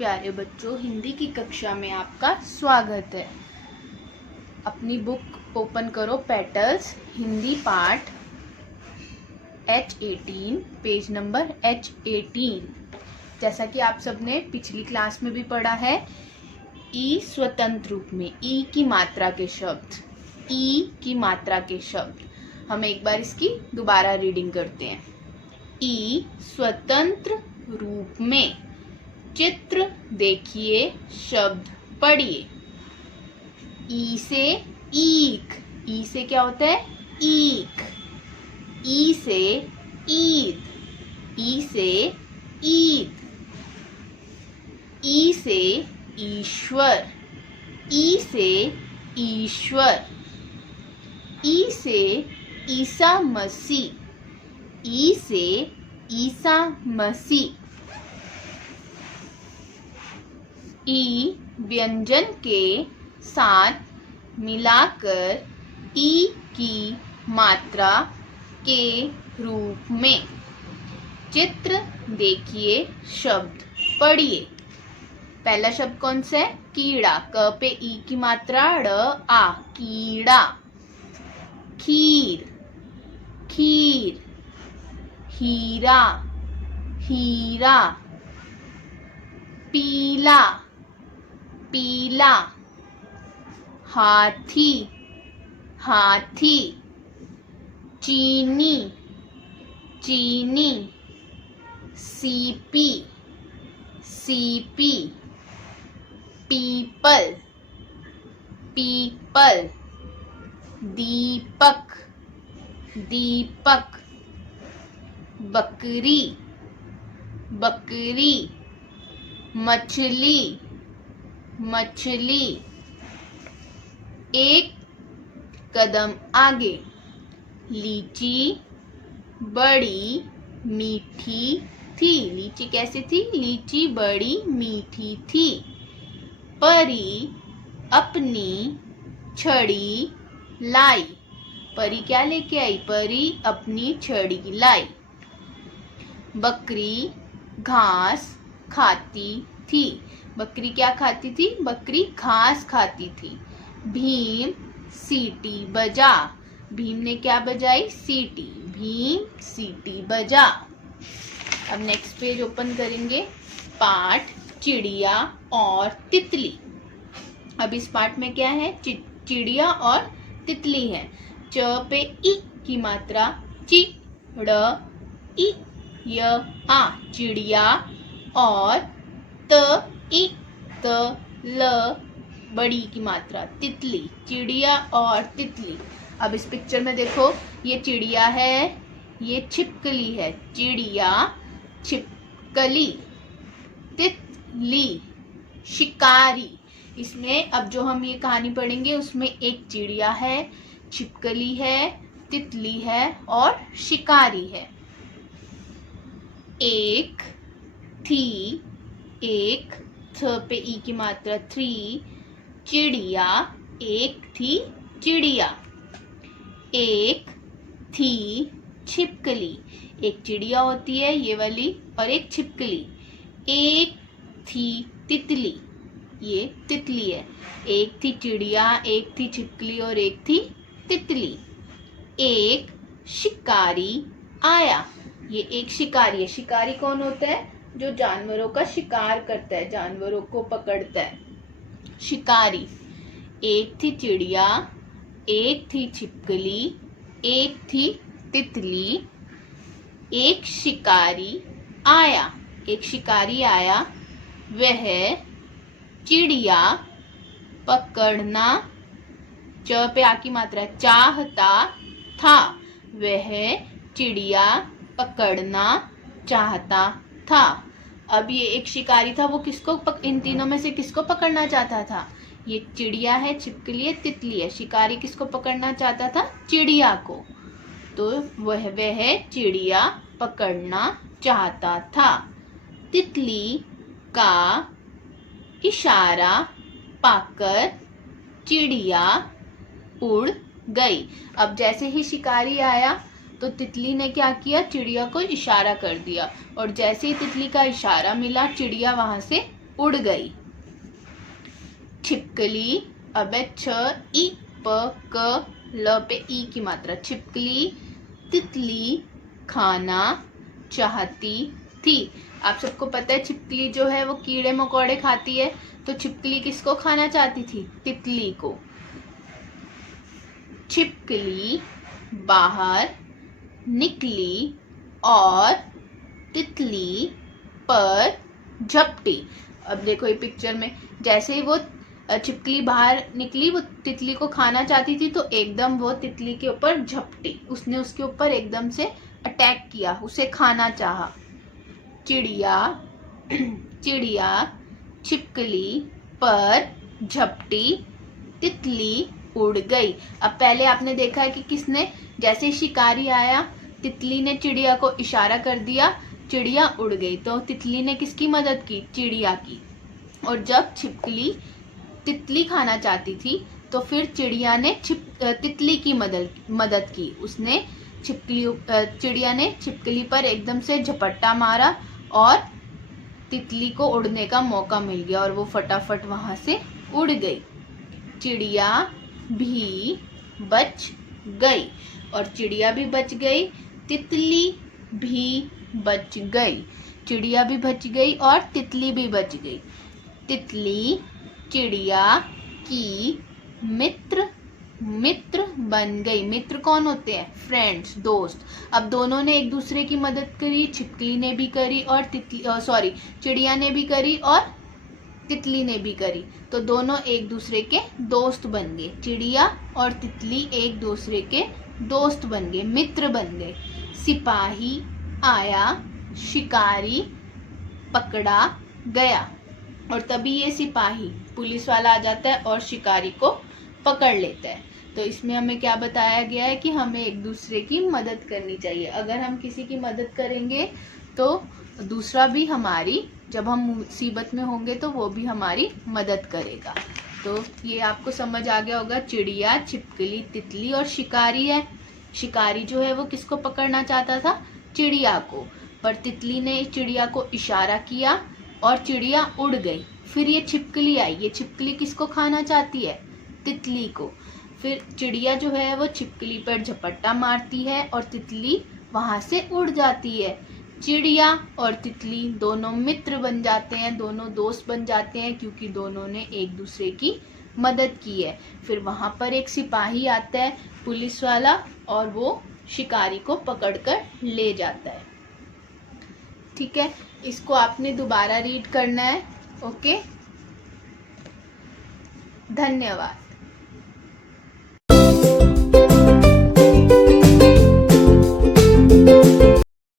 प्यारे बच्चों, हिंदी की कक्षा में आपका स्वागत है। अपनी बुक ओपन करो, पेटल्स हिंदी पाठ H18, पेज नंबर H18। जैसा कि आप सबने पिछली क्लास में भी पढ़ा है, ई स्वतंत्र रूप में ई की मात्रा के शब्द, ई की मात्रा के शब्द। हम एक बार इसकी दोबारा रीडिंग करते हैं। ई स्वतंत्र रूप में चित्र देखिए, शब्द पढ़िए। ई से ईख, ई से क्या होता है? ईख। ई से ईद, ई से ईद। ई से ईश्वर, ई से ईश्वर। ई से ईसा मसीह, ई से ईसा मसीह। ई व्यंजन के साथ मिलाकर ई की मात्रा के रूप में चित्र देखिए, शब्द पढ़िए। पहला शब्द कौन सा है? कीड़ा। क पे ई की मात्रा, ड़ आ, कीड़ा। खीर, खीर। हीरा, हीरा। पीला, पीला। हाथी, हाथी। चीनी, चीनी। सीपी, सीपी। पीपल, पीपल। दीपक, दीपक। बकरी, बकरी। मछली, मछली। एक कदम आगे। लीची बड़ी मीठी थी। लीची कैसी थी? लीची बड़ी मीठी थी। परी अपनी छड़ी लाई। परी क्या लेके आई? परी अपनी छड़ी लाई। बकरी घास खाती थी। बकरी क्या खाती थी? बकरी घास खाती थी। भीम सीटी बजा। भीम ने क्या बजाई? सीटी। भीम सीटी बजा। अब नेक्स्ट पेज ओपन करेंगे। पाठ चिड़िया और तितली। अब इस पाठ में क्या है? चिड़िया और तितली है। च पे ई की मात्रा, चि, ड़, इ, य, आ, चिड़िया। और त, इ, त, ल, बड़ी की मात्रा, तितली। चिड़िया और तितली। अब इस पिक्चर में देखो, ये चिड़िया है, ये छिपकली है। चिड़िया, छिपकली। तितली, शिकारी। इसमें अब जो हम ये कहानी पढ़ेंगे उसमें एक चिड़िया है, छिपकली है, तितली है और शिकारी है। एक थी, एक, थ पे ई की मात्रा, थ्री। चिड़िया, एक थी चिड़िया। एक थी छिपकली। एक चिड़िया होती है ये वाली और एक छिपकली। एक थी तितली, ये तितली है। एक थी चिड़िया, एक थी छिपकली और एक थी तितली। एक शिकारी आया। ये एक शिकारी है। शिकारी कौन होता है? जो जानवरों का शिकार करता है, जानवरों को पकड़ता है, शिकारी। एक थी चिड़िया, एक थी छिपकली, एक थी तितली। एक शिकारी आया। एक शिकारी आया, वह चिड़िया पकड़ना, च पे आ की मात्रा, चाहता था। वह चिड़िया पकड़ना चाहता था। अब ये एक शिकारी था, वो किसको इन तीनों में से किसको पकड़ना चाहता था? ये चिड़िया है, छिपकली है, तितली है। शिकारी किसको पकड़ना चाहता था? चिड़िया को। तो वह चिड़िया पकड़ना चाहता था। तितली का इशारा पाकर चिड़िया उड़ गई। अब जैसे ही शिकारी आया तो तितली ने क्या किया? चिड़िया को इशारा कर दिया, और जैसे ही तितली का इशारा मिला, चिड़िया वहां से उड़ गई। छिपकली, अब है छ ई प क ल पे ई की मात्रा। छिपकली तितली खाना चाहती थी। आप सबको पता है छिपकली जो है वो कीड़े मकोड़े खाती है, तो छिपकली किसको खाना चाहती थी? तितली को। छिपकली बाहर निकली और तितली पर झपटी। अब देखो ये पिक्चर में, जैसे ही वो छिपकली बाहर निकली, वो तितली को खाना चाहती थी, तो एकदम वो तितली के ऊपर झपटी, उसने उसके ऊपर एकदम से अटैक किया, उसे खाना चाहा। चिड़िया चिड़िया छिपकली पर झपटी, तितली उड़ गई। अब पहले आपने देखा है कि किसने, जैसे शिकारी आया, तितली ने चिड़िया को इशारा कर दिया, चिड़िया उड़ गई। तो तितली ने किसकी मदद की? चिड़िया की। और जब छिपकली तितली खाना चाहती थी, तो फिर चिड़िया ने तितली की मदद की। उसने चिड़िया ने छिपकली पर एकदम से झपट्टा मारा और तितली को उड़ने का मौका मिल गया और वो फटाफट वहां से उड़ गई। चिड़िया भी बच गई, और चिड़िया भी बच गई, तितली भी बच गई। चिड़िया भी बच गई और तितली भी बच गई। तितली चिड़िया की मित्र बन गई। मित्र कौन होते हैं? फ्रेंड्स, दोस्त। अब दोनों ने एक दूसरे की मदद करी, छिपकली ने भी करी और चिड़िया ने भी करी और तितली ने भी करी, तो दोनों एक दूसरे के दोस्त बन गए। चिड़िया और तितली एक दूसरे के दोस्त बन गए, मित्र बन गए। सिपाही आया, शिकारी पकड़ा गया, और तभी ये सिपाही, पुलिस वाला आ जाता है और शिकारी को पकड़ लेता है। तो इसमें हमें क्या बताया गया है कि हमें एक दूसरे की मदद करनी चाहिए। अगर हम किसी की मदद करेंगे तो दूसरा भी हमारी, जब हम मुसीबत में होंगे तो वो भी हमारी मदद करेगा। तो ये आपको समझ आ गया होगा। चिड़िया, छिपकली, तितली और शिकारी है। शिकारी जो है वो किसको पकड़ना चाहता था? चिड़िया को। पर तितली ने चिड़िया को इशारा किया और चिड़िया उड़ गई। फिर ये छिपकली आई। ये छिपकली किसको खाना चाहती है? तितली को। फिर चिड़िया जो है वो छिपकली पर झपट्टा मारती है और तितली वहां से उड़ जाती है। चिड़िया और तितली दोनों मित्र बन जाते हैं, दोनों दोस्त बन जाते हैं, क्योंकि दोनों ने एक दूसरे की मदद की है। फिर वहां पर एक सिपाही आता है, पुलिस वाला, और वो शिकारी को पकड़कर ले जाता है। ठीक है, इसको आपने दोबारा रीड करना है। ओके, धन्यवाद।